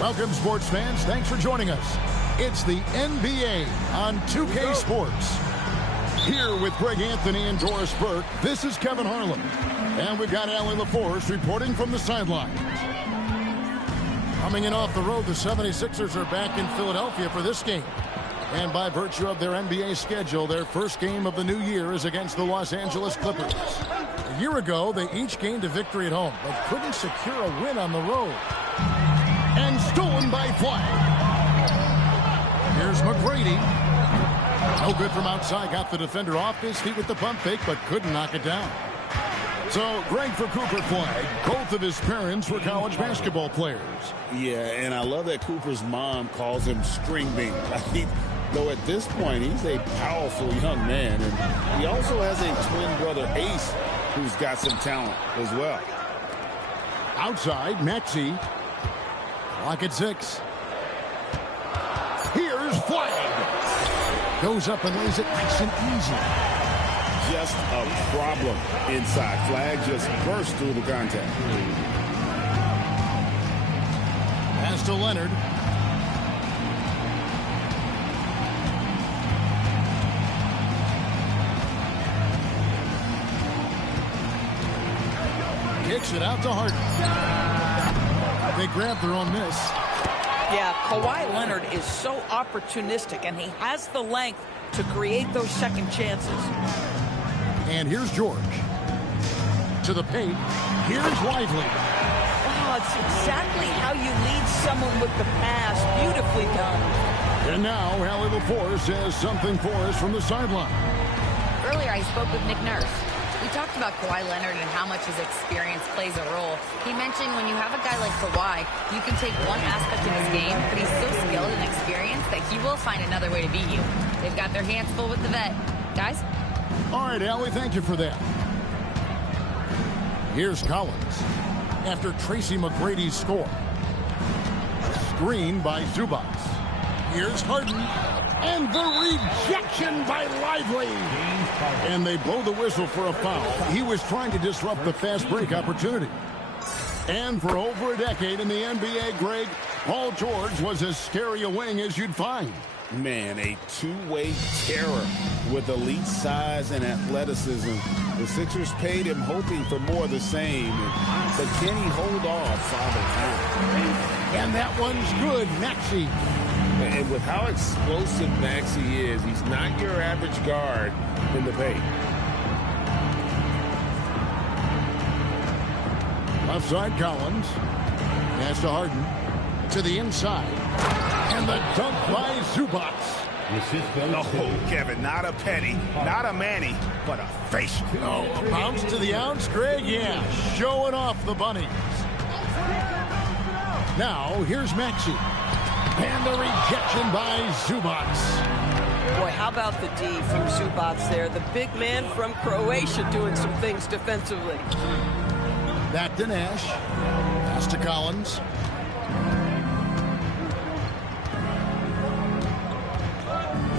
Welcome, sports fans. Thanks for joining us. It's the NBA on 2K Sports. Here with Greg Anthony and Doris Burke, this is Kevin Harlan. And we've got Allie LaForce reporting from the sideline. Coming in off the road, the 76ers are back in Philadelphia for this game. And by virtue of their NBA schedule, their first game of the new year is against the Los Angeles Clippers. A year ago, they each gained a victory at home, but couldn't secure a win on the road. And stolen by Flag. Here's McGrady. No good from outside. Got the defender off his feet with the pump fake, but couldn't knock it down. So, Greg, for Cooper Flag, both of his parents were college basketball players. Yeah, and I love that Cooper's mom calls him String Bean. Though at this point, he's a powerful young man. And he also has a twin brother, Ace, who's got some talent as well. Outside, Maxey. Clock at 6. Here's Flag. Goes up and lays it nice and easy. Just a problem inside. Flag just burst through the contact. Pass to Leonard. Kicks it out to Harden. They grab their own miss. Yeah, Kawhi Leonard is so opportunistic, and he has the length to create those second chances. And here's George. To the paint. Here's Lively. Wow, it's exactly how you lead someone with the pass. Beautifully done. And now, Allie LaForce has something for us from the sideline. Earlier, I spoke with Nick Nurse. We talked about Kawhi Leonard and how much his experience plays a role. He mentioned when you have a guy like Kawhi, you can take one aspect of his game, but he's so skilled and experienced that he will find another way to beat you. They've got their hands full with the vet. Guys? All right, Allie, thank you for that. Here's Collins. After Tracy McGrady's score. Screen by Zubac. Here's Harden. And the rejection by Lively. And they blow the whistle for a foul. He was trying to disrupt the fast break opportunity. And for over a decade in the NBA, Greg, Paul George was as scary a wing as you'd find. Man, a two-way terror with elite size and athleticism. The Sixers paid him hoping for more of the same. But can he hold off Father Time? And that one's good, Maxey. And with how explosive Maxey is, he's not your average guard in the paint. Left side, Collins. Pass to Harden. To the inside. And the dunk by Zubac. No, Kevin, not a penny, not a Manny, but a face. Oh, a bounce to the ounce, Greg? Yeah, showing off the bunnies. Now, here's Maxey. And the rejection by Zubac. Boy, how about the D from Zubac there? The big man from Croatia doing some things defensively. Back to Nash. Pass to Collins.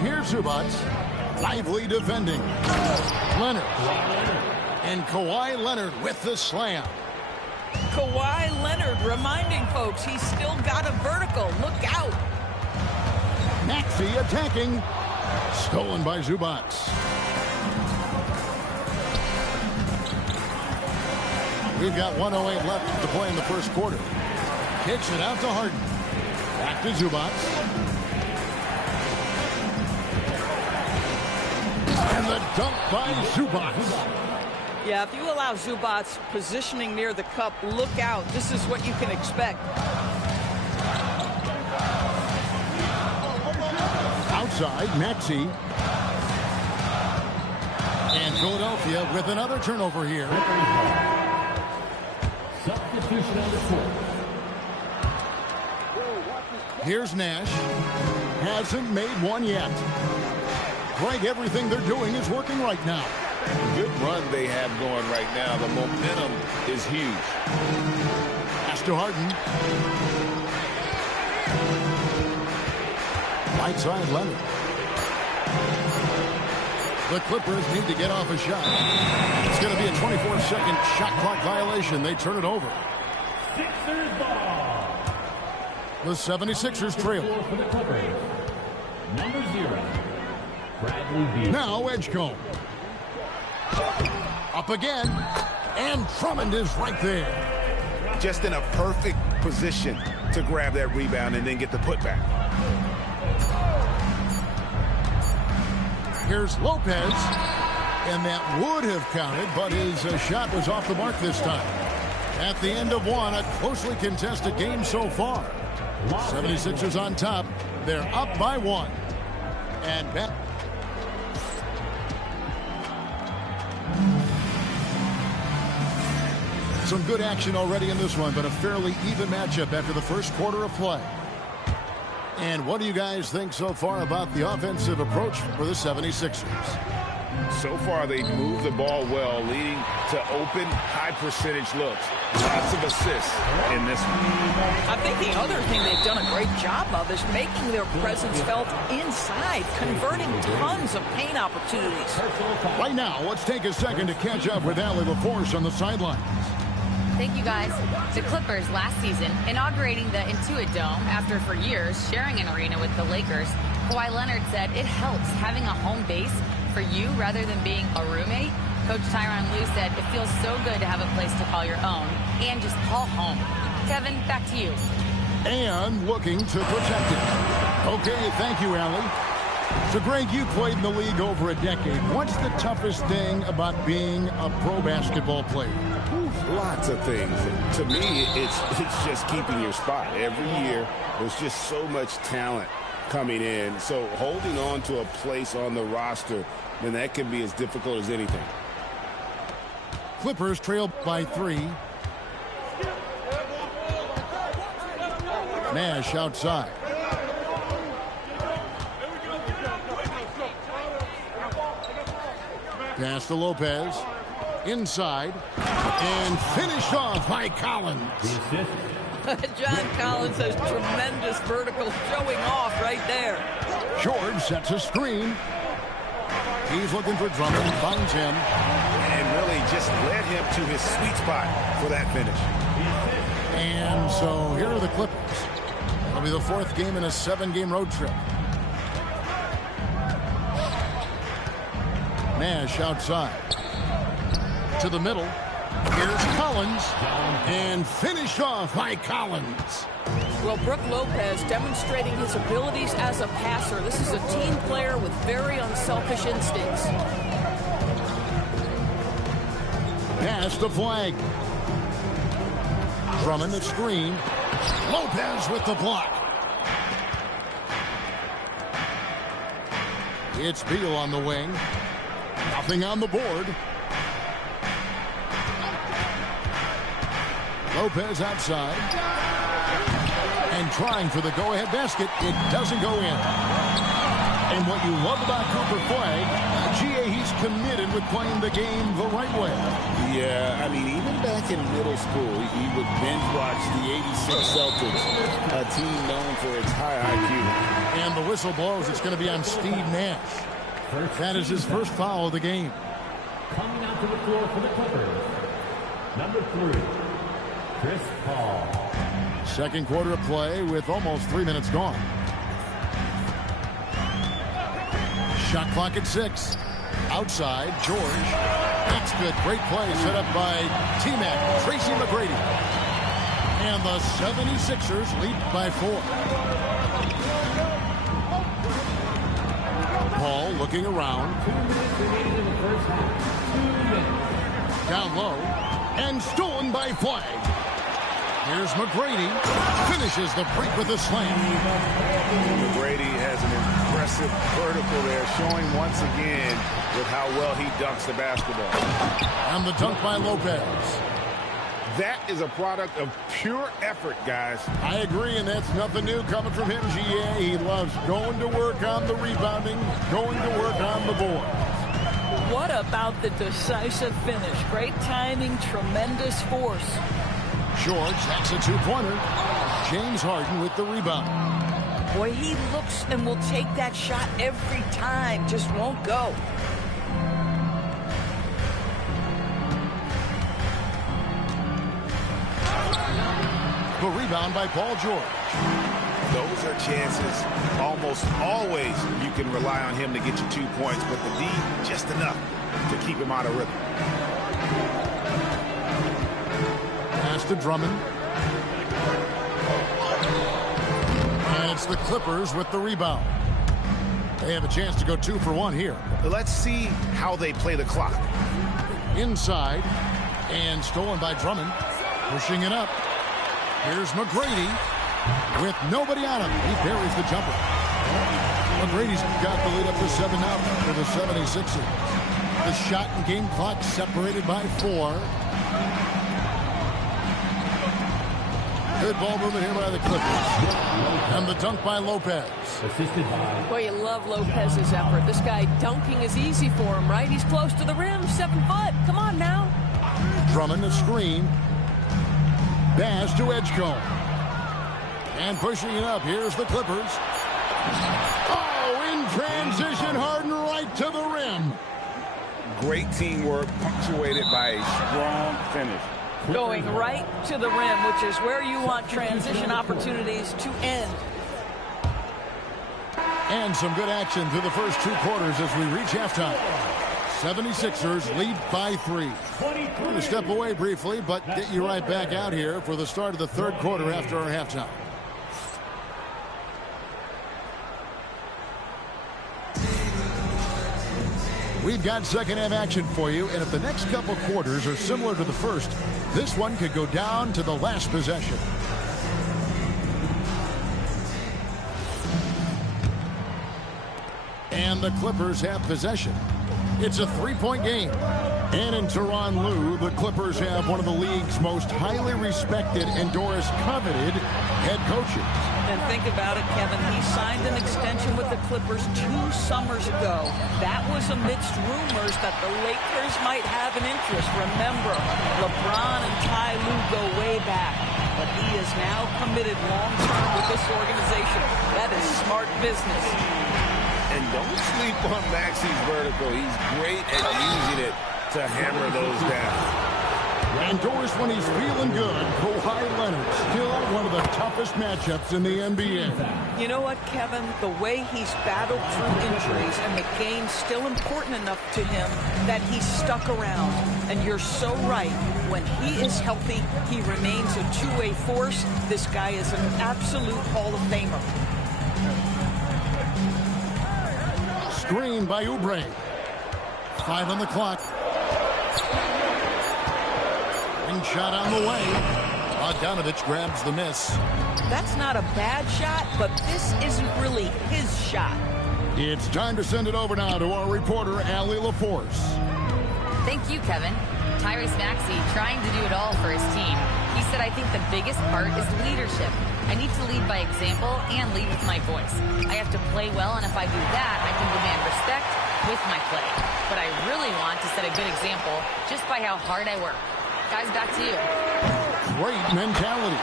Here's Zubac. Lively defending. Leonard. And Kawhi Leonard with the slam. Kawhi Leonard reminding folks he's still got a vertical. Look out. Maxey attacking. Stolen by Zubac. We've got 1:08 left to play in the first quarter. Kicks it out to Harden. Back to Zubac. And the dunk by Zubac. Yeah, if you allow Zubac positioning near the cup, look out. This is what you can expect. Outside, Maxey. And Philadelphia with another turnover here. Substitution on the court. Here's Nash. Hasn't made one yet. Greg, everything they're doing is working right now. Good run they have going right now. The momentum is huge. Pass to Harden. Right side, Leonard. The Clippers need to get off a shot. It's going to be a 24-second shot clock violation. They turn it over. Sixers ball. The 76ers trail. For the Clippers, number 0, Bradley Beal. Now Edgecombe. Up again. And Drummond is right there. Just in a perfect position to grab that rebound and then get the putback. Here's Lopez. And that would have counted, but his shot was off the mark this time. At the end of one, a closely contested game so far. 76ers on top. They're up by 1. And back. Some good action already in this one, but a fairly even matchup after the first quarter of play. And what do you guys think so far about the offensive approach for the 76ers? So far, they've moved the ball well, leading to open, high-percentage looks. Lots of assists in this one. I think the other thing they've done a great job of is making their presence felt inside, converting tons of paint opportunities. Right now, let's take a second to catch up with Allie LaForce on the sidelines. Thank you, guys. The Clippers last season inaugurating the Intuit Dome after for years sharing an arena with the Lakers. Kawhi Leonard said it helps having a home base for you rather than being a roommate. Coach Tyronn Lue said it feels so good to have a place to call your own and just call home. Kevin, back to you. And looking to protect it. Okay, thank you, Allie. So, Greg, you played in the league over a decade. What's the toughest thing about being a pro basketball player? Lots of things. To me, it's just keeping your spot. Every year, there's just so much talent coming in. So holding on to a place on the roster, then that can be as difficult as anything. Clippers trail by 3. Nash outside. Pass to Lopez. Inside. And finished off by Collins. John Collins has tremendous vertical showing off right there. George sets a screen. He's looking for Drummond. Finds him. And really just led him to his sweet spot for that finish. And so here are the Clippers. It'll be the 4th game in a 7-game road trip. Nash outside. To the middle. Here's Collins. And finished off by Collins. Well, Brook Lopez demonstrating his abilities as a passer. This is a team player with very unselfish instincts. Pass the flag. Drummond the screen. Lopez with the block. It's Beal on the wing. Nothing on the board. Lopez outside. And trying for the go-ahead basket. It doesn't go in. And what you love about Cooper Flag, GA, he's committed with playing the game the right way. Yeah, I mean, even back in middle school, he would binge watch the 86 Celtics, a team known for its high IQ. And the whistle blows. It's going to be on Steve Nash. That is his first foul of the game. Coming out to the floor for the Clippers, number 3, Chris Paul. Second quarter of play with almost 3 minutes gone. Shot clock at 6. Outside, George. That's good. Great play set up by T-Mac, Tracy McGrady. And the 76ers lead by 4. Paul looking around. 2 minutes remaining in the first half. 2 minutes. Down low. And stolen by Flag. Here's McGrady. Finishes the break with a slam. McGrady has an impressive vertical there, showing once again with how well he dunks the basketball. And the dunk by Lopez. That is a product of pure effort, guys. I agree, and that's nothing new coming from him, GA. He loves going to work on the rebounding, going to work on the board. What about the decisive finish? Great timing, tremendous force. George, that's a two-pointer. James Harden with the rebound. Boy, he looks and will take that shot every time. Just won't go. The rebound by Paul George. Those are chances almost always you can rely on him to get you 2 points, but the D, just enough to keep him out of rhythm. Pass to Drummond. And it's the Clippers with the rebound. They have a chance to go 2 for 1 here. Let's see how they play the clock. Inside, and stolen by Drummond. Pushing it up. Here's McGrady with nobody on him. He buries the jumper. McGrady's got the lead up to 7 now for the 76ers. The shot and game clock separated by 4. Good ball movement here by the Clippers. And the dunk by Lopez. Assisted by. Well, you love Lopez's effort. This guy dunking is easy for him, right? He's close to the rim, 7 foot. Come on now. Drummond a screen. Bass to Edgecombe. And pushing it up. Here's the Clippers. Oh, in transition, Harden right to the rim. Great teamwork punctuated by a strong finish. Going right to the rim, which is where you want transition opportunities to end. And some good action through the first 2 quarters as we reach halftime. 76ers lead by 3. We're going to step away briefly, but get you right back out here for the start of the 3rd quarter after our halftime. We've got second half action for you, and if the next couple quarters are similar to the first, this one could go down to the last possession. And the Clippers have possession. It's a 3-point game. And in Tyronn Lue, the Clippers have one of the league's most highly respected and Doris coveted head coaches. And think about it, Kevin. He signed an extension with the Clippers 2 summers ago. That was amidst rumors that the Lakers might have an interest. Remember, LeBron and Ty Lue go way back. But he is now committed long-term with this organization. That is smart business. And don't sleep on Maxi's vertical. He's great at using it to hammer those down. And Doris, when he's feeling good, Kawhi Leonard, still one of the toughest matchups in the NBA. You know what, Kevin? The way he's battled through injuries and the game's still important enough to him that he's stuck around. And you're so right. When he is healthy, he remains a two-way force. This guy is an absolute Hall of Famer. Screen by Oubre. 5 on the clock. Ring shot on the way. Bogdanovich grabs the miss. That's not a bad shot, but this isn't really his shot. It's time to send it over now to our reporter, Allie LaForce. Thank you, Kevin. Tyrese Maxey trying to do it all for his team. He said, I think the biggest part is leadership. I need to lead by example and lead with my voice. I have to play well, and if I do that, I can demand respect with my play. But I really want to set a good example just by how hard I work. Guys, back to you. Great mentality.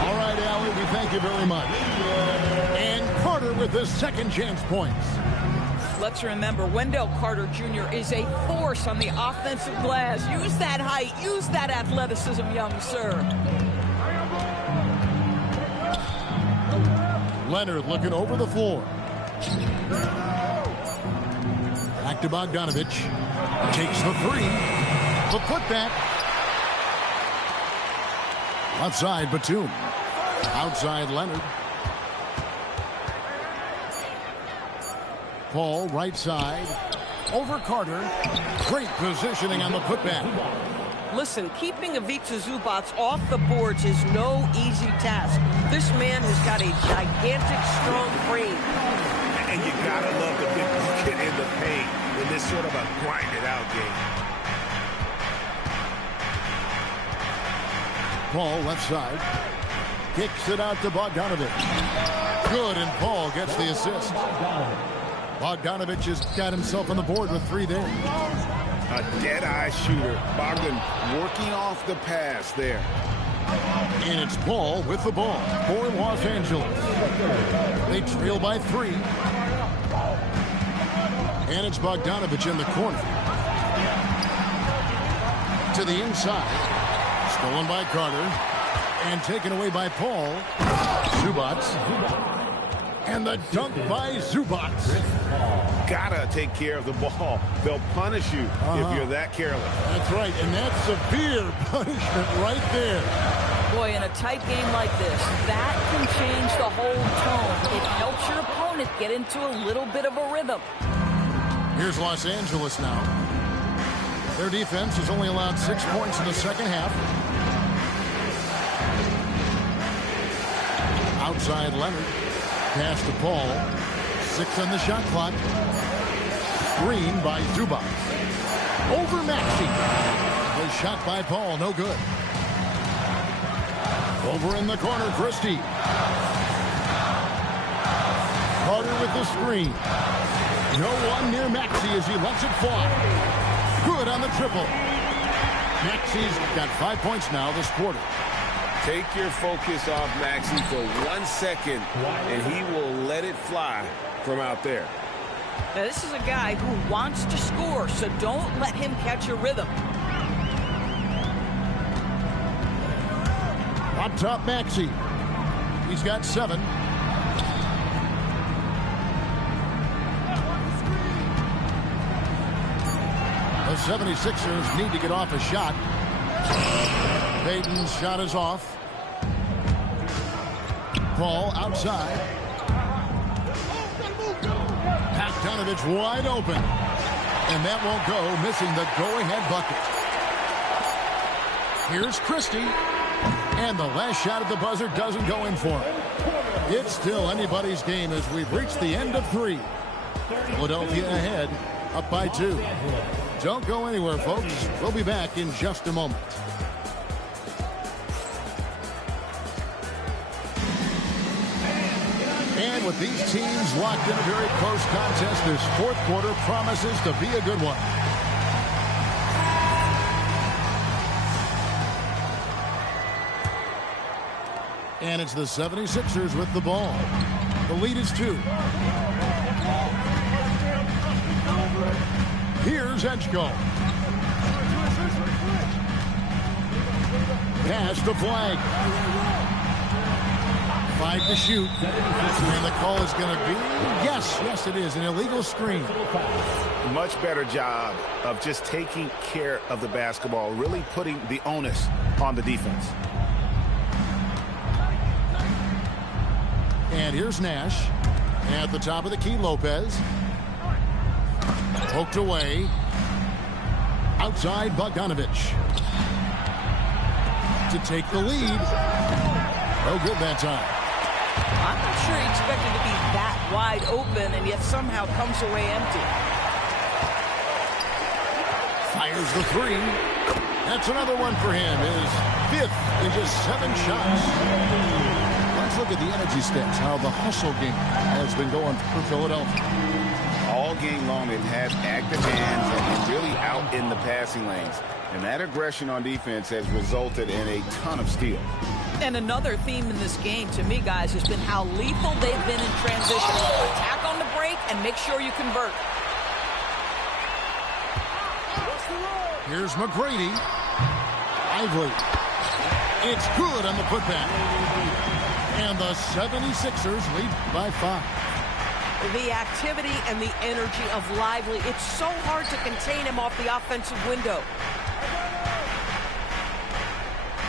All right, Allie, we thank you very much. And Carter with the second chance points. Let's remember, Wendell Carter Jr. is a force on the offensive glass. Use that height. Use that athleticism, young sir. Leonard looking over the floor. Back to Bogdanovich. Takes the 3. The putback. Outside Batum. Outside Leonard. Paul right side. Over Carter. Great positioning on the putback. Listen, keeping Ivica Zubac off the boards is no easy task. This man has got a gigantic, strong frame. And you gotta love the big bucket in the paint in this sort of a grinded-out game. Paul left side. Kicks it out to Bogdanovich. Good, and Paul gets the assist. Bogdanovich has got himself on the board with 3 there. A dead-eye shooter. Bogdan working off the pass there. And it's Paul with the ball for Los Angeles. They trail by 3. And it's Bogdanovich in the corner. To the inside. Stolen by Carter. And taken away by Paul. Zubac. And the dunk by Zubac. Gotta take care of the ball. They'll punish you if you're that careless. That's right, and that's severe punishment right there. Boy, in a tight game like this, that can change the whole tone. It helps your opponent get into a little bit of a rhythm. Here's Los Angeles now. Their defense has only allowed 6 points in the second half. Outside Leonard. Pass to Paul. 6 on the shot clock. Screen by Zubac. Over Maxey. The shot by Paul, no good. Over in the corner, Christie. Carter with the screen. No one near Maxey as he lets it fly. Good on the triple. Maxey's got 5 points now this quarter. Take your focus off Maxey for 1 second, and he will let it fly from out there. Now, this is a guy who wants to score, so don't let him catch a rhythm. Up top, Maxey. He's got 7. The 76ers need to get off a shot. Payton's shot is off. Paul outside. Bogdanovich wide open. And that won't go, missing the go-ahead bucket. Here's Christie. And the last shot at the buzzer doesn't go in for him. It's still anybody's game as we've reached the end of 3. Philadelphia ahead, up by 2. Don't go anywhere, folks. We'll be back in just a moment. And with these teams locked in a very close contest, this fourth quarter promises to be a good one. And it's the 76ers with the ball. The lead is 2. Here's Edgecombe. Pass to Flag. 5 to shoot. And the call is going to be, yes, it is, an illegal screen. Much better job of just taking care of the basketball, really putting the onus on the defense. And here's Nash. At the top of the key, Lopez. Poked away. Outside, Bogdanovich. To take the lead. No good that time. I'm not sure he expected to be that wide open and yet somehow comes away empty. Fires the 3. That's another one for him. His 5th in just 7 shots. Let's look at the energy stats, how the hustle game has been going for Philadelphia. All game long, they've had active hands and really out in the passing lanes. And that aggression on defense has resulted in a ton of steals. And another theme in this game, to me, guys, has been how lethal they've been in transition. Attack on the break and make sure you convert. Here's McGrady. Lively. It's good on the putback. And the 76ers lead by 5. The activity and the energy of Lively, it's so hard to contain him off the offensive window.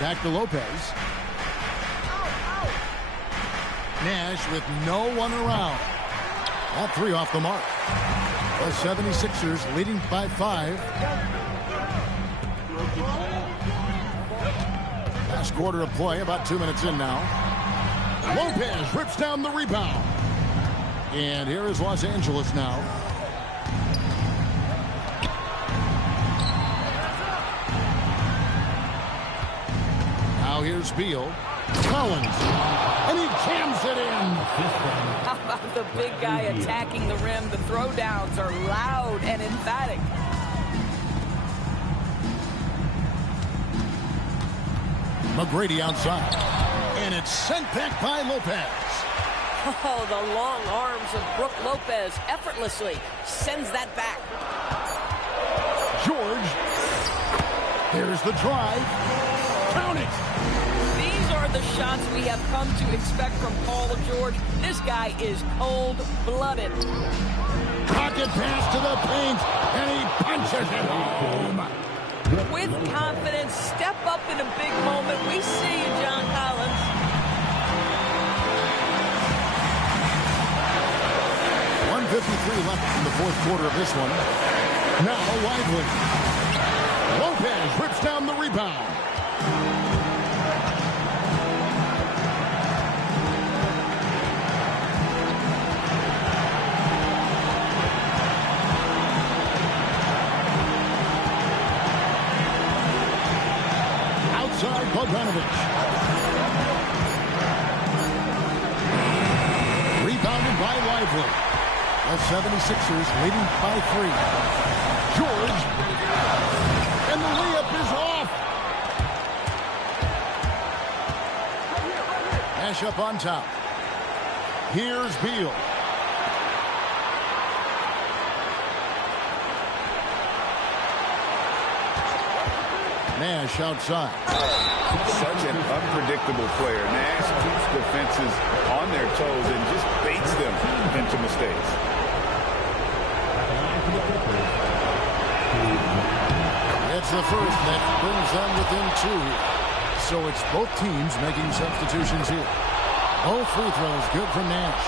Back to Lopez. Nash with no one around. All 3 off the mark. The 76ers leading by 5. Last quarter of play, about 2 minutes in now. Lopez rips down the rebound. And here is Los Angeles now. Now here's Beal. Collins. And he jams it in. How about the big guy attacking the rim? The throwdowns are loud and emphatic. McGrady outside. And it's sent back by Lopez. Oh, the long arms of Brook Lopez effortlessly sends that back. George. Here's the drive. Count it. These are the shots we have come to expect from Paul George. This guy is cold-blooded. Pocket pass to the paint, and he punches it home. With confidence, step up in a big moment. We see you, John Collins. .153 left in the fourth quarter of this one. Now Lively. Lopez rips down the rebound. Outside Bogdanovich. Rebounded by Lively. The 76ers leading by 3. George. And the layup is off. Nash up on top. Here's Beal. Nash outside. Such an unpredictable player. Nash keeps defenses on their toes and just baits them into mistakes. It's the first that brings them within 2. So it's both teams making substitutions here. Both free throws good for Nash.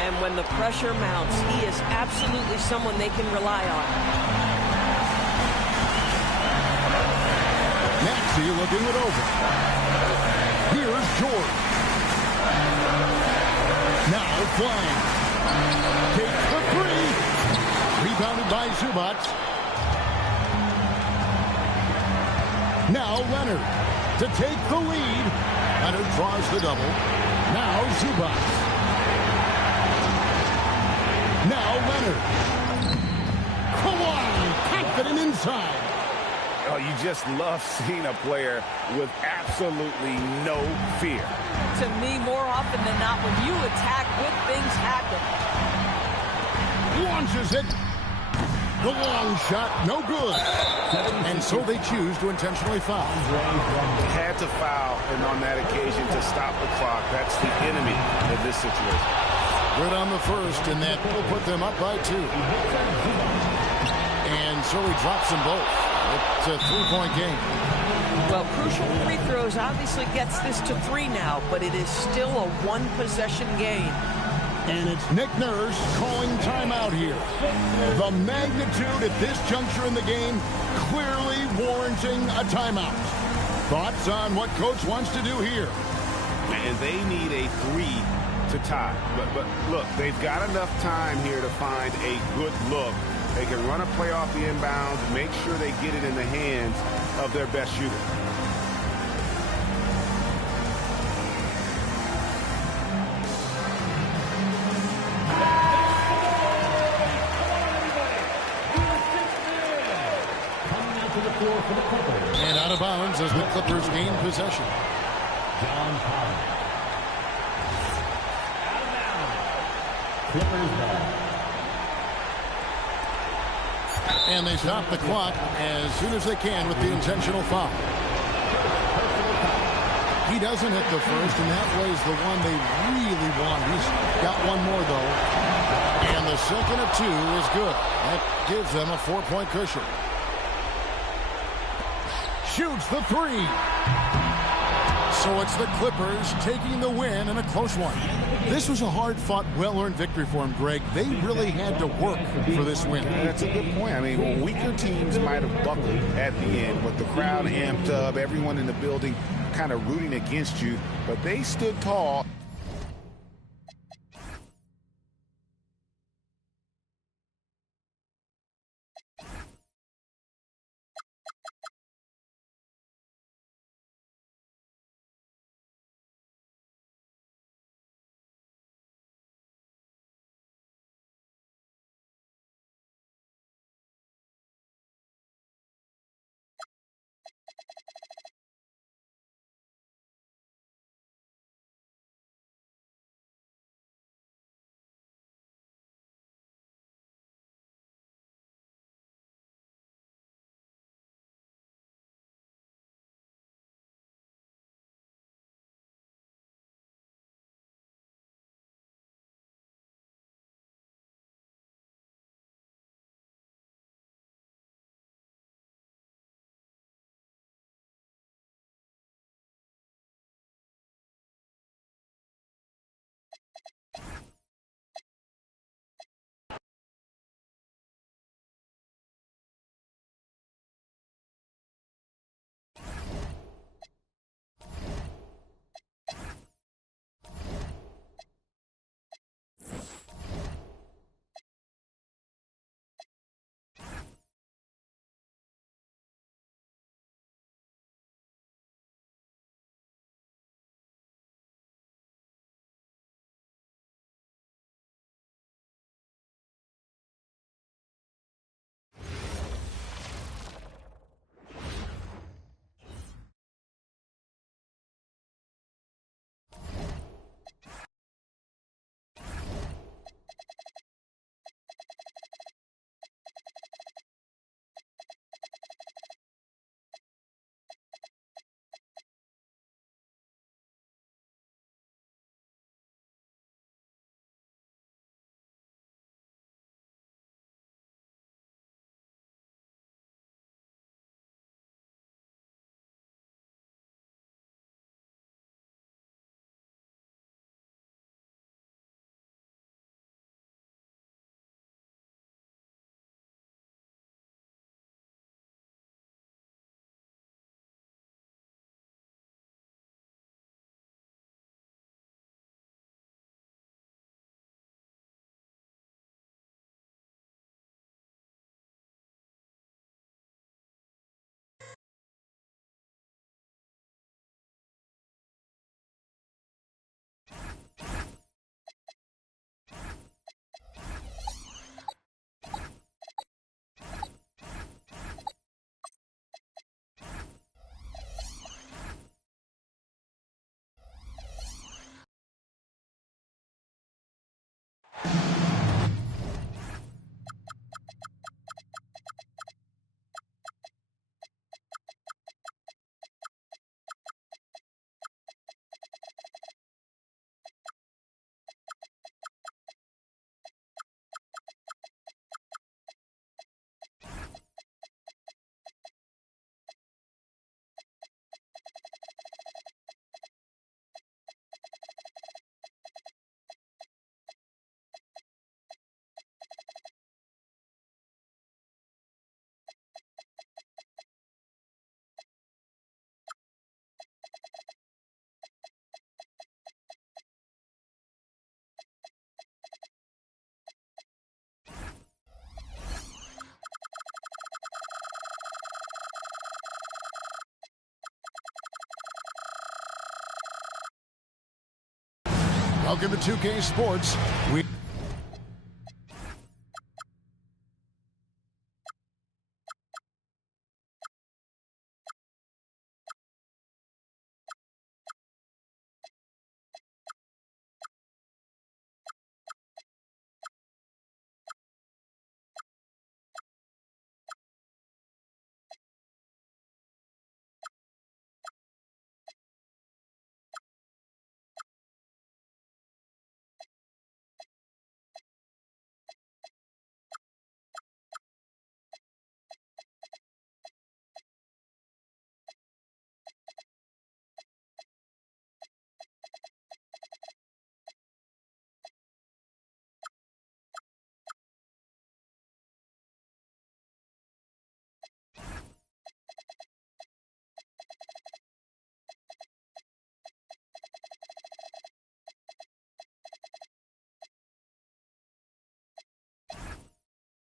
And when the pressure mounts, he is absolutely someone they can rely on. Maxey looking it over. Here's George. Now flying. Takes the 3. Rebounded by Zubac. Now Leonard to take the lead. Leonard draws the double. Now Zubac. Now Leonard. Kawhi confident inside. Oh, you just love seeing a player with absolutely no fear. To me, more often than not, when you attack, good things happen. Launches it. The long shot, no good. And so they choose to intentionally foul. Had to foul, and on that occasion to stop the clock. That's the enemy in this situation. Good on the first, and that will put them up by 2. And so he drops them both. It's a 3-point game. Well, crucial free throws obviously gets this to 3 now, but it is still a one-possession game. And it's Nick Nurse calling timeout here. The magnitude at this juncture in the game clearly warranting a timeout. Thoughts on what Coach wants to do here? And they need a 3 to tie. But look, they've got enough time here to find a good look. They can run a play off the inbounds, make sure they get it in the hands of their best shooter. And out of bounds as the Clippers gain possession. John Collins. Out of bounds. Clippers ball. And they stop the clock as soon as they can with the intentional foul. He doesn't hit the first, and that was the one they really want. He's got one more, though. And the second of 2 is good. That gives them a 4-point cushion. Shoots the 3. So it's the Clippers taking the win in a close one. This was a hard-fought, well-earned victory for them, Greg. They really had to work for this win. That's a good point. I mean, weaker teams might have buckled at the end with the crowd amped up, everyone in the building kind of rooting against you, but they stood tall. Welcome to 2K Sports. We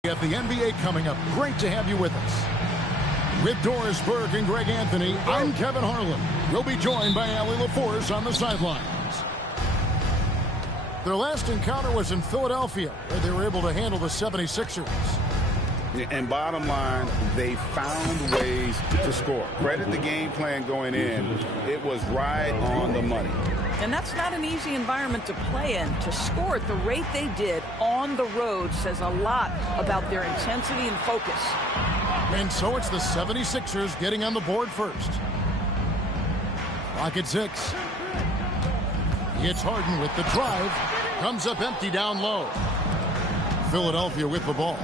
have the NBA coming up. Great to have you with us. With Doris Burke and Greg Anthony, I'm Kevin Harlan. We'll be joined by Allie LaForce on the sidelines. Their last encounter was in Philadelphia, where they were able to handle the 76ers. And bottom line, they found ways to score. Credit the game plan going in. It was right on the money. And that's not an easy environment to play in. To score at the rate they did on the road says a lot about their intensity and focus. And so it's the 76ers getting on the board first. Clock at 6. It's Harden with the drive. Comes up empty down low. Philadelphia with the ball.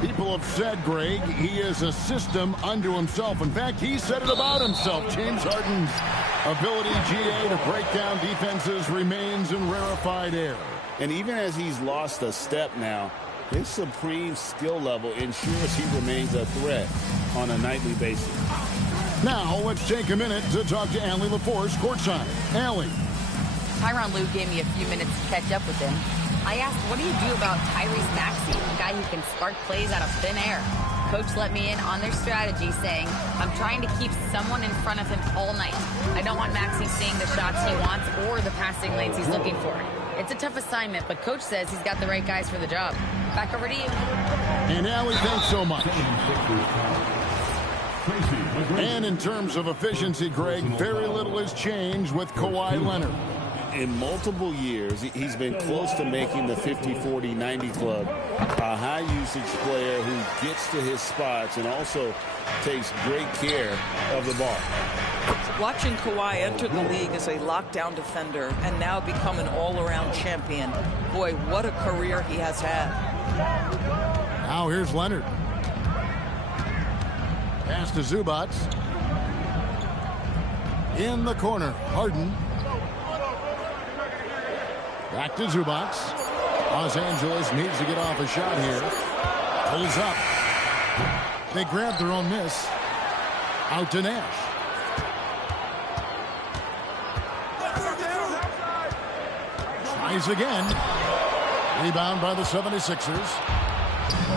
People have said, Greg, he is a system unto himself. In fact, he said it about himself. James Harden's ability, GA, to break down defenses remains in rarefied air. And even as he's lost a step now, his supreme skill level ensures he remains a threat on a nightly basis. Now, let's take a minute to talk to Allie LaForce courtside. Allie. Tyronn Lue gave me a few minutes to catch up with him. I asked, what do you do about Tyrese Maxey, a guy who can spark plays out of thin air? Coach let me in on their strategy, saying, I'm trying to keep someone in front of him all night. I don't want Maxey seeing the shots he wants or the passing lanes he's looking for. It's a tough assignment, but Coach says he's got the right guys for the job. Back over to you. And Allie, thanks so much. And in terms of efficiency, Greg, very little has changed with Kawhi Leonard. In multiple years, he's been close to making the 50-40-90 club. A high-usage player who gets to his spots and also takes great care of the ball. Watching Kawhi enter the league as a lockdown defender and now become an all-around champion. Boy, what a career he has had. Now here's Leonard. Pass to Zubac. In the corner, Harden. Back to Zubac. Los Angeles needs to get off a shot here. Pulls up. They grab their own miss. Out to Nash. Tries again. Rebound by the 76ers.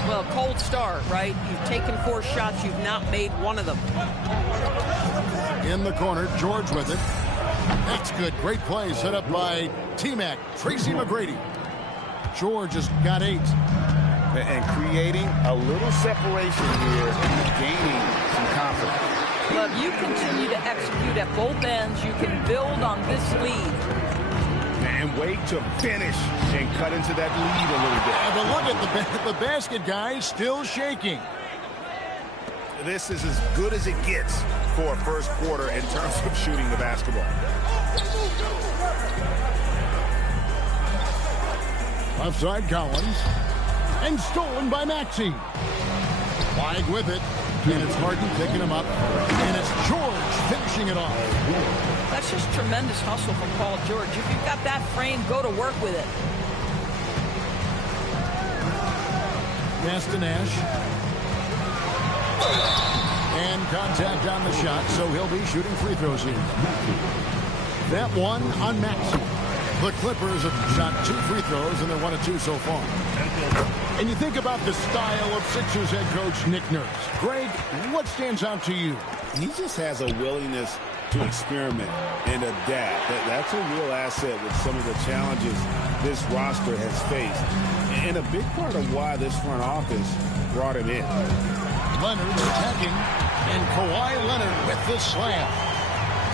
Well, cold start, right? You've taken 4 shots. You've not made one of them. In the corner, George with it. That's good. Great play set up by T-Mac, Tracy McGrady. George has got 8. And creating a little separation here, gaining some confidence. Well, if you continue to execute at both ends, you can build on this lead. And wait to finish and cut into that lead a little bit. But look at the basket, guys, still shaking. This is as good as it gets for a first quarter in terms of shooting the basketball. Left side, Collins. And stolen by Maxey. Wide with it. And it's Harden picking him up. And it's George finishing it off. That's just tremendous hustle from Paul George. If you've got that frame, go to work with it. Pass to Nash. And contact on the shot, so he'll be shooting free throws here. That one on Maxey. The Clippers have shot 2 free throws, and they're 1 of 2 so far. And you think about the style of Sixers head coach Nick Nurse. Greg, what stands out to you? He just has a willingness to experiment and adapt. That's a real asset with some of the challenges this roster has faced. And a big part of why this front office brought him in. Leonard attacking, and Kawhi Leonard with the slam.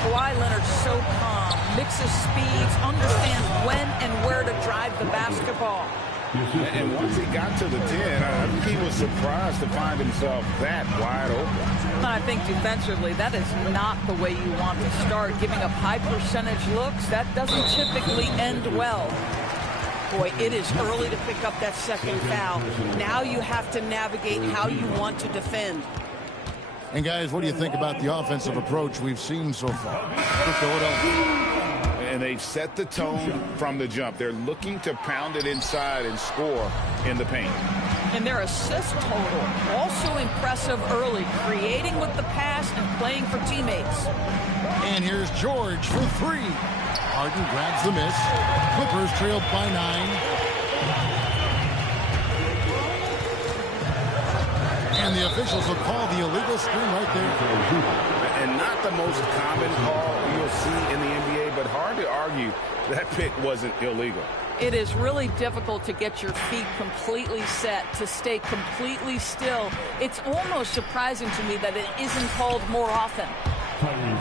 Kawhi Leonard so calm, mixes speeds, understands when and where to drive the basketball. And once he got to the 10, I think he was surprised to find himself that wide open. I think defensively, that is not the way you want to start. Giving up high percentage looks, that doesn't typically end well. Boy, it is early to pick up that second foul. Now you have to navigate how you want to defend. And guys, what do you think about the offensive approach we've seen so far for Philadelphia? And they've set the tone from the jump. They're looking to pound it inside and score in the paint. And their assist total, also impressive early, creating with the pass and playing for teammates. And here's George for three. Harden grabs the miss. Clippers trailed by 9. And the officials will call the illegal screen right there. And not the most common call you'll see in the NBA, but hard to argue that pick wasn't illegal. It is really difficult to get your feet completely set, to stay completely still. It's almost surprising to me that it isn't called more often.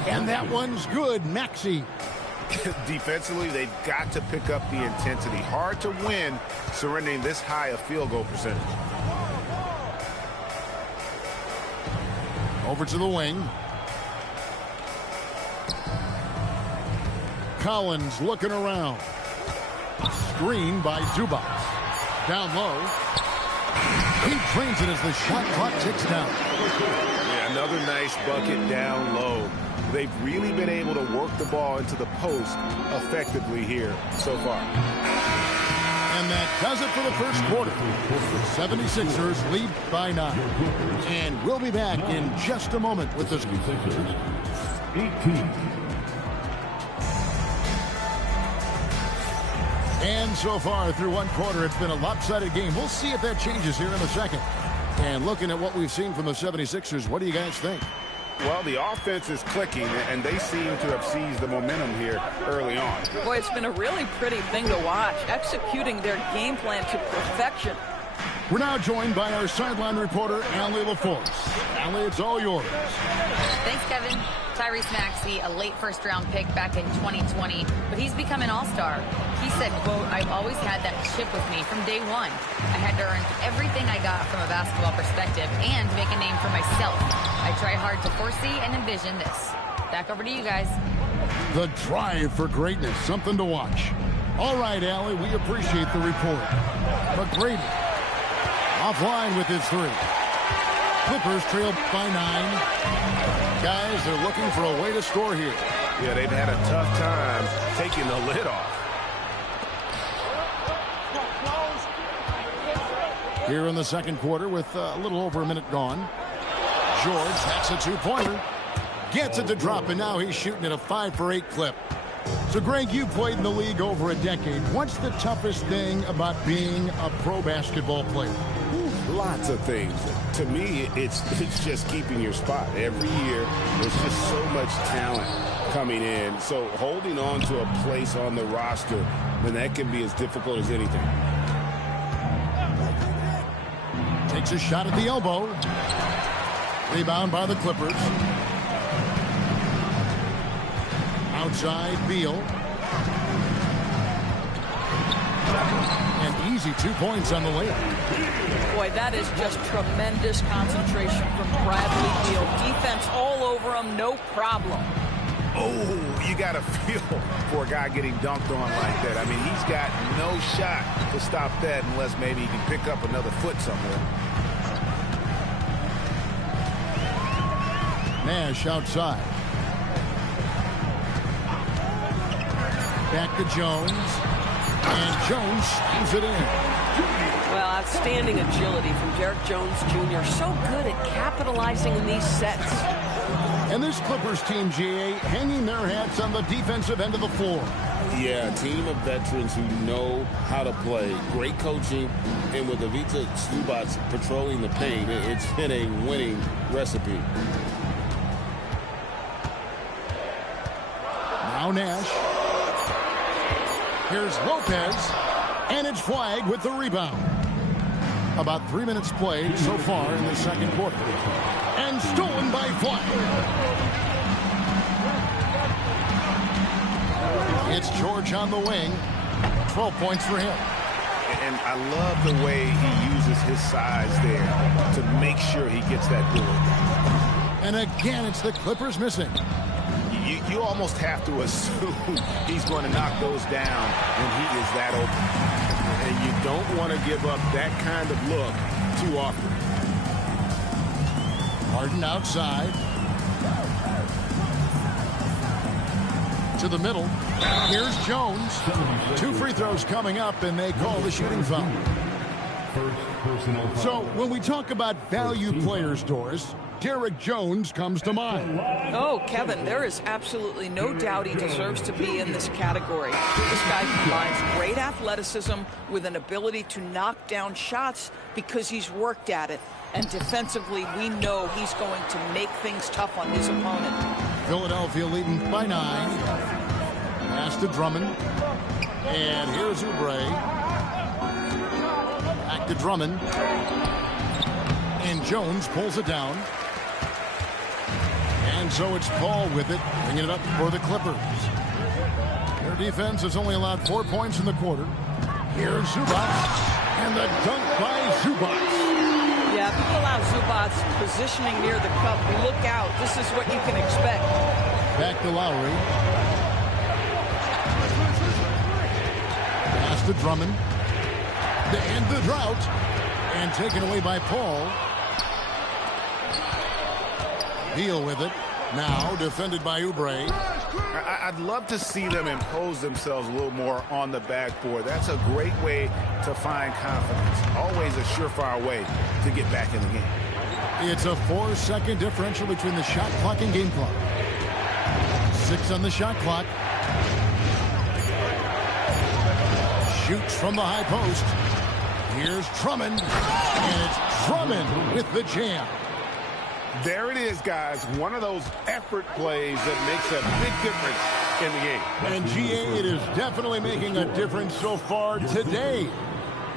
And that one's good, Maxey. Defensively, they've got to pick up the intensity. Hard to win surrendering this high a field goal percentage. Over to the wing. Collins looking around. Screen by Zubac. Down low. He drains it as the shot clock ticks down. Yeah, another nice bucket down low. They've really been able to work the ball into the post effectively here so far. And that does it for the first quarter. 76ers lead by 9. And we'll be back in just a moment with this. 18. And so far through one quarter, it's been a lopsided game. We'll see if that changes here in a second. And looking at what we've seen from the 76ers, what do you guys think? Well, the offense is clicking, and they seem to have seized the momentum here early on. Boy, it's been a really pretty thing to watch, executing their game plan to perfection. We're now joined by our sideline reporter, Allie LaForce. Allie, it's all yours. Thanks, Kevin. Tyrese Maxey, a late first-round pick back in 2020, but he's become an all-star. He said, quote, "I've always had that chip with me from day one. I had to earn everything I got from a basketball perspective and make a name for myself. I try hard to foresee and envision this." Back over to you guys. The drive for greatness, something to watch. All right, Allie, we appreciate the report. But Grady, offline with his three. Clippers trailed by 9. Guys, they're looking for a way to score here. Yeah, they've had a tough time taking the lid off. Here in the second quarter with a little over a minute gone. George hacks a two-pointer. Gets it to drop, and now he's shooting at a 5 for 8 clip. So, Greg, you played in the league over a decade. What's the toughest thing about being a pro basketball player? Lots of things. To me, it's just keeping your spot. Every year, there's just so much talent coming in. So holding on to a place on the roster, then that can be as difficult as anything. Takes a shot at the elbow. Rebound by the Clippers. Outside, Beal. And easy 2 points on the layup. Boy, that is just tremendous concentration from Bradley Beal. Defense all over him, no problem. Oh, you got to feel for a guy getting dunked on like that. I mean, he's got no shot to stop that unless maybe he can pick up another foot somewhere. Nash outside. Back to Jones. And Jones slams it in. Well, outstanding agility from Derek Jones Jr. So good at capitalizing in these sets. And this Clippers team, GA, hanging their hats on the defensive end of the floor. Yeah, a team of veterans who know how to play. Great coaching. And with Ivica Zubac patrolling the paint, it's been a winning recipe. Now Nash. Here's Lopez. And it's Flagg with the rebound. About 3 minutes played so far in the second quarter. And stolen by Flagg. It's George on the wing. 12 points for him. And I love the way he uses his size there to make sure he gets that board. And again, it's the Clippers missing. You almost have to assume he's going to knock those down when he is that open. And you don't want to give up that kind of look too often. Harden outside. To the middle. Here's Jones. 2 free throws coming up, and they call the shooting foul. So when we talk about value players, Doris, Derrick Jones comes to mind. Oh, Kevin, there is absolutely no doubt he deserves to be in this category. This guy combines great athleticism with an ability to knock down shots because he's worked at it. And defensively, we know he's going to make things tough on his opponent. Philadelphia leading by 9. Pass to Drummond. And here's Oubre. Back to Drummond. And Jones pulls it down. And so it's Paul with it, bringing it up for the Clippers. Their defense has only allowed 4 points in the quarter. Here's Zubac. And the dunk by Zubac. Yeah, if you allow Zubac's positioning near the cup, look out. This is what you can expect. Back to Lowry. Pass to Drummond. To end the drought. And taken away by Paul. Beal with it. Now defended by Oubre. I'd love to see them impose themselves a little more on the backboard. That's a great way to find confidence. Always a surefire way to get back in the game. It's a 4-second differential between the shot clock and game clock. 6 on the shot clock. Shoots from the high post. Here's Drummond. And it's Drummond with the jam. There it is, guys. One of those effort plays that makes a big difference in the game. And GA, it is definitely making a difference so far today.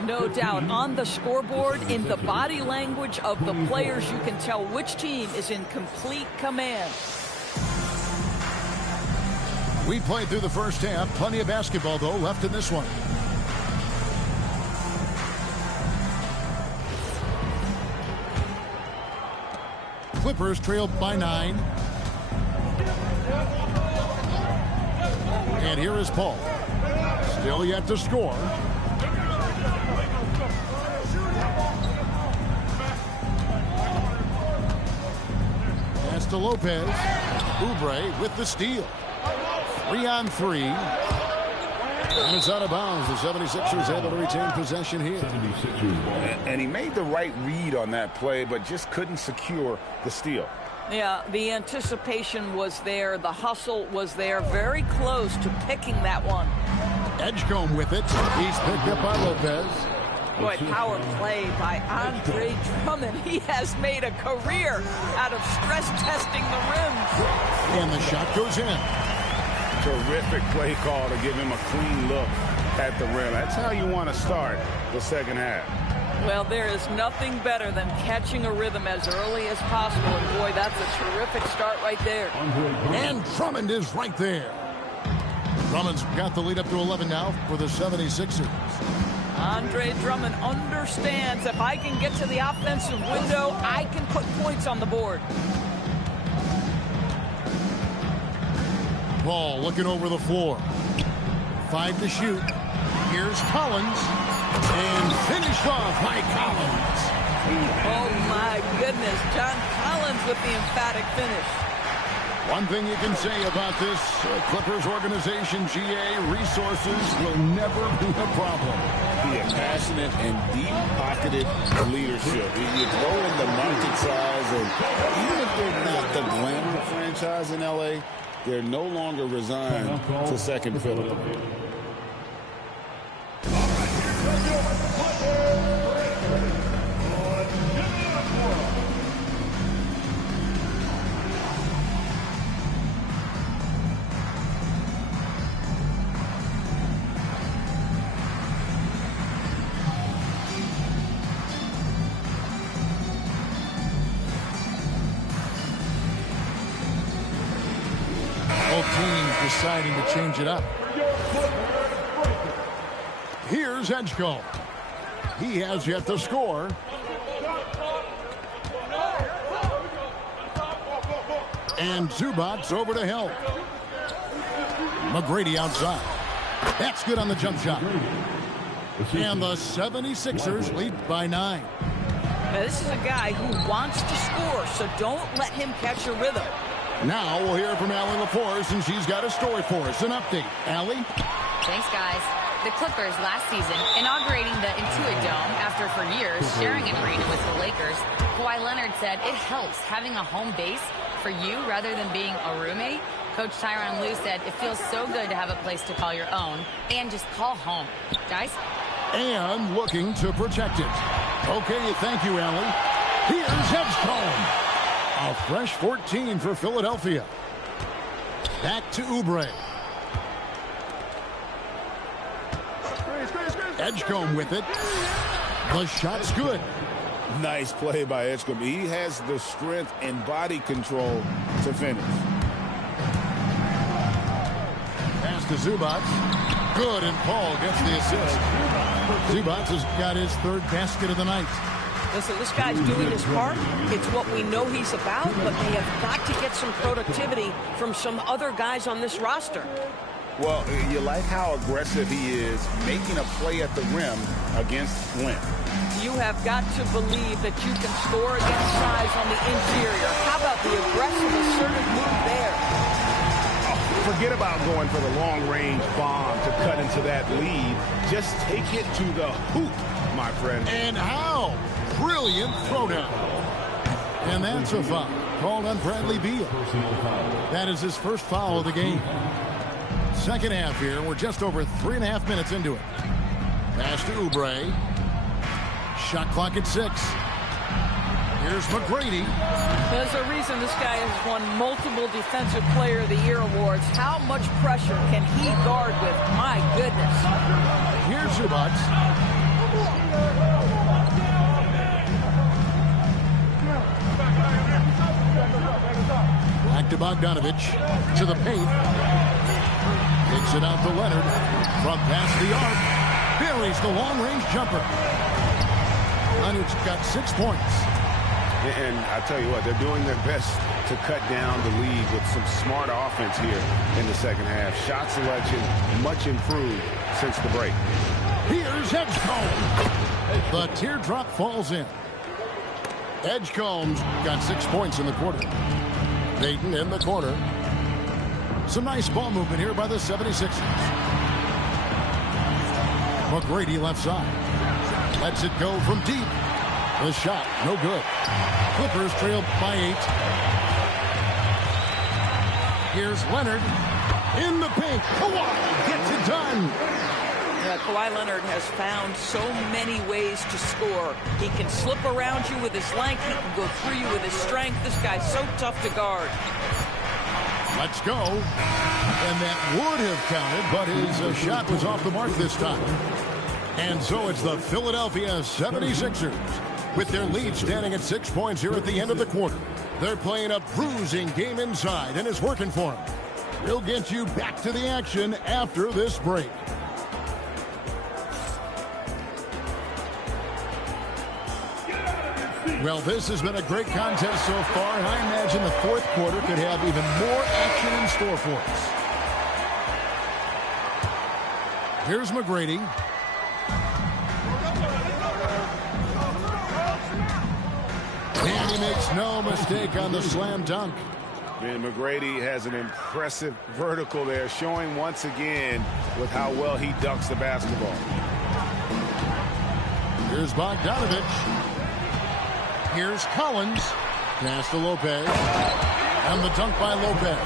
No doubt. On the scoreboard, in the body language of the players, you can tell which team is in complete command. We played through the first half. Plenty of basketball, though, left in this one. Clippers trailed by 9. And here is Paul. Still yet to score. Pass to Lopez. Oubre with the steal. 3 on 3. And it's out of bounds. The 76ers able to retain possession here. And he made the right read on that play, but just couldn't secure the steal. Yeah, the anticipation was there. The hustle was there. Very close to picking that one. Edgecombe with it. He's picked up by Lopez. Boy, power play by Andre Drummond. He has made a career out of stress testing the rims. And the shot goes in. Terrific play call to give him a clean look at the rim. That's how you want to start the second half. Well, there is nothing better than catching a rhythm as early as possible. And boy, that's a terrific start right there. And Drummond is right there. Drummond's got the lead up to 11 now for the 76ers. Andre Drummond understands if I can get to the offensive window, I can put points on the board. Ball looking over the floor. 5 to shoot. Here's Collins. And finished off by Collins. Oh, my goodness. John Collins with the emphatic finish. One thing you can say about this Clippers organization, GA, resources will never be a problem. Be a passionate and deep-pocketed leadership. You throw in the market size, and even if they're not the glamour franchise in L.A., they're no longer resigned to second fiddle. deciding to change it up. Here's Edgecombe. He has yet to score. And Zubac over to help. McGrady outside. That's good on the jump shot. And the 76ers lead by 9. Now, this is a guy who wants to score, so don't let him catch a rhythm. Now we'll hear from Allie LaForce, and she's got a story for us. An update. Allie? Thanks, guys. The Clippers last season inaugurating the Intuit Dome after for years sharing an arena with the Lakers. Kawhi Leonard said it helps having a home base for you rather than being a roommate. Coach Tyronn Lue said it feels so good to have a place to call your own and just call home. Guys? And looking to protect it. Okay, thank you, Allie. Here's Edgecombe. A fresh 14 for Philadelphia. Back to Oubre. Edgecombe with it. The shot's good. Nice play by Edgecombe. He has the strength and body control to finish. Pass to Zubac. Good, and Paul gets the assist. Zubac has got his third basket of the night. Listen, this guy's doing his part. It's what we know he's about, but they have got to get some productivity from some other guys on this roster. Well, you like how aggressive he is making a play at the rim against Flint. You have got to believe that you can score against size on the interior. How about the aggressive, assertive move there? Forget about going for the long-range bomb to cut into that lead. Just take it to the hoop, my friend. And how? Brilliant throwdown. And that's a foul called on Bradley Beal. That is his first foul of the game. Second half here. We're just over 3.5 minutes into it. Pass to Oubre. Shot clock at 6. Here's McGrady. There's a reason this guy has won multiple Defensive Player of the Year awards. How much pressure can he guard with? My goodness. Here's Zubac. Back to Bogdanovich. To the paint. Takes it out to Leonard. From past the arc. Buries the long-range jumper. Leonard's got 6 points. And I tell you what, they're doing their best to cut down the lead with some smart offense here in the second half. Shot selection much improved since the break. Here's Edgecombe. The teardrop falls in. Edgecombe's got 6 points in the quarter. Dayton in the corner. Some nice ball movement here by the 76ers. McGrady left side. Lets it go from deep. The shot, no good. Clippers trail by 8. Here's Leonard in the paint. Kawhi gets it done. Yeah, Kawhi Leonard has found so many ways to score. He can slip around you with his length. He can go through you with his strength. This guy's so tough to guard. Let's go. And that would have counted, but his shot was off the mark this time. And so it's the Philadelphia 76ers with their lead standing at 6 points here at the end of the quarter. They're playing a bruising game inside, and it's working for them. We'll get you back to the action after this break. Well, this has been a great contest so far, and I imagine the fourth quarter could have even more action in store for us. Here's McGrady. And he makes no mistake on the slam dunk. And McGrady has an impressive vertical there, showing once again with how well he dunks the basketball. Here's Bogdanovich. Here's Collins. Pass to Lopez. And the dunk by Lopez.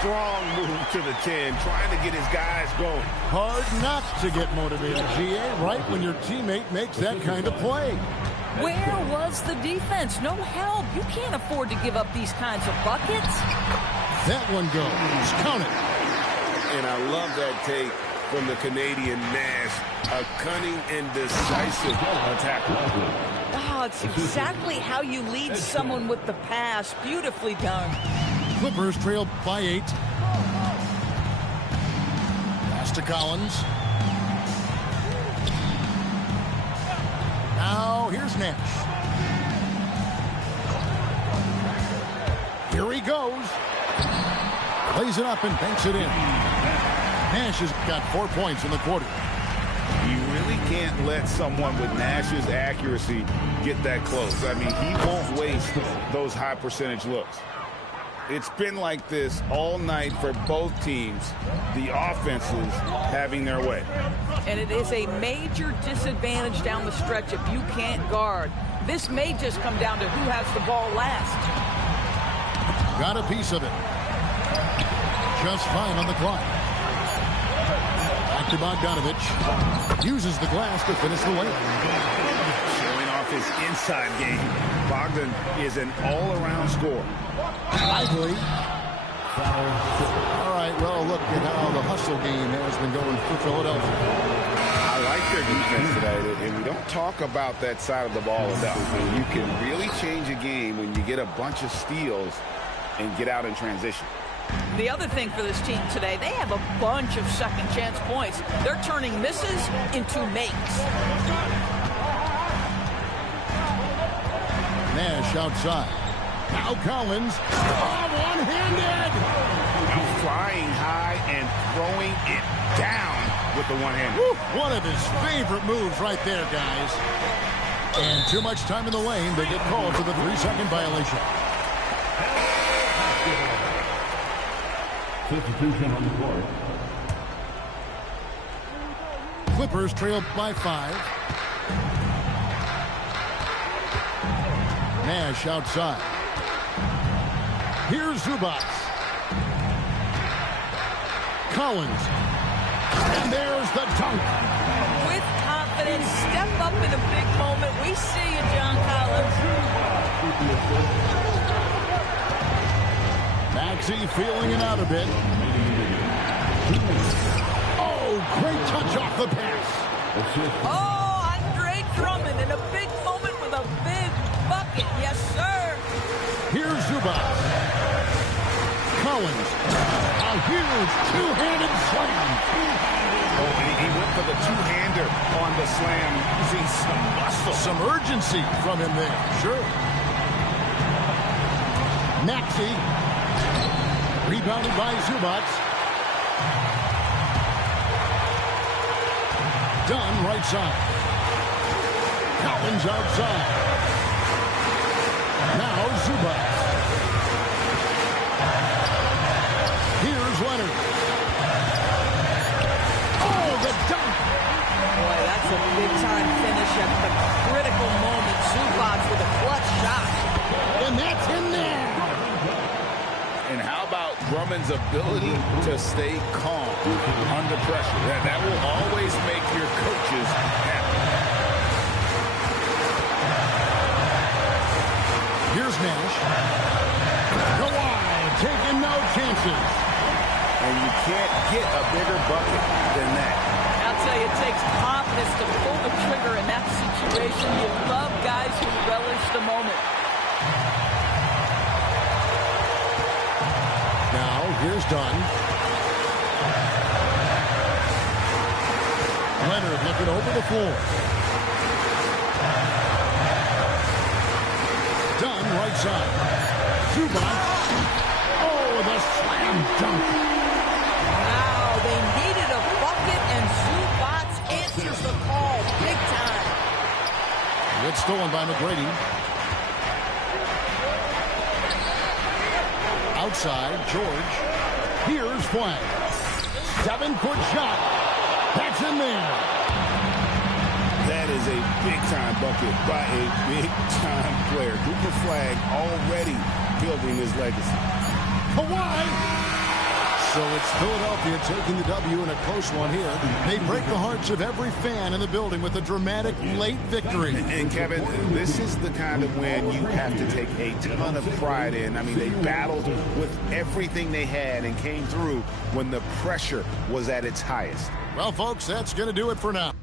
Strong move to the 10, trying to get his guys going. Hard not to get motivated, GA, right when your teammate makes that kind of play. Where was the defense? No help. You can't afford to give up these kinds of buckets. That one goes. Count it. And I love that take from the Canadian Nash. A cunning and decisive attack. Oh, it's exactly how you lead someone with the pass. Beautifully done. Clippers trail by 8. to Collins. Now here's Nash. Here he goes. Plays it up and banks it in. Nash has got 4 points in the quarter. You really can't let someone with Nash's accuracy get that close. I mean, he won't waste those high percentage looks. It's been like this all night for both teams, the offenses having their way. And it is a major disadvantage down the stretch if you can't guard. This may just come down to who has the ball last. Got a piece of it. Just fine on the clock. Back to Bogdanovich. Uses the glass to finish the layup. Showing off his inside game. Bogdan is an all-around scorer. Lively. All right, well, look at how the hustle game has been going for Philadelphia. I like their defense today, and we don't talk about that side of the ball enough. You can really change a game when you get a bunch of steals and get out in transition. The other thing for this team today, they have a bunch of second chance points. They're turning misses into makes. Nash outside. Now Collins. Oh, one-handed. Flying high and throwing it down with the one-handed. One of his favorite moves right there, guys. And too much time in the lane. They get called for the 3-second violation. Substitution on the court. Clippers trail by 5. Nash outside. Here's Zubac. Collins. And there's the dunk. With confidence, step up in a big moment. We see you, John Collins. Maxey feeling it out a bit. Oh, great touch off the pass. Oh, Andre Drummond in a big moment with a big bucket. Yes, sir. Here's Zubac. Collins. A huge two-handed slam. Oh, he went for the two-hander on the slam, using some muscle. Some urgency from him there. Sure. Maxey. Rebounded by Zubac. Dunn right side. Collins outside. Now Zubac. Here's Leonard. Oh, the dunk. Boy, that's a big-time finish at the critical moment. Zubac with a clutch shot. And that's in there. And how about Drummond's ability to stay calm under pressure? That will always make your coaches happy. Here's Nash. Kawhi taking no chances. And you can't get a bigger bucket than that. I'll tell you, it takes confidence to pull the trigger in that situation. You love guys who relish the moment. Now, here's Dunn. Leonard looking over the floor. Dunn, right side. Zubac. Oh, the slam dunk. Now, they needed a bucket, and Zubac answers the call big time. It's stolen by McGrady. Outside, George. Here's Flag. 7-foot shot. That's in there. That is a big-time bucket by a big-time player. Cooper Flag already building his legacy. Kawhi. So it's Philadelphia taking the W in a close one here. They break the hearts of every fan in the building with a dramatic late victory. And Kevin, this is the kind of win you have to take a ton of pride in. I mean, they battled with everything they had and came through when the pressure was at its highest. Well, folks, that's going to do it for now.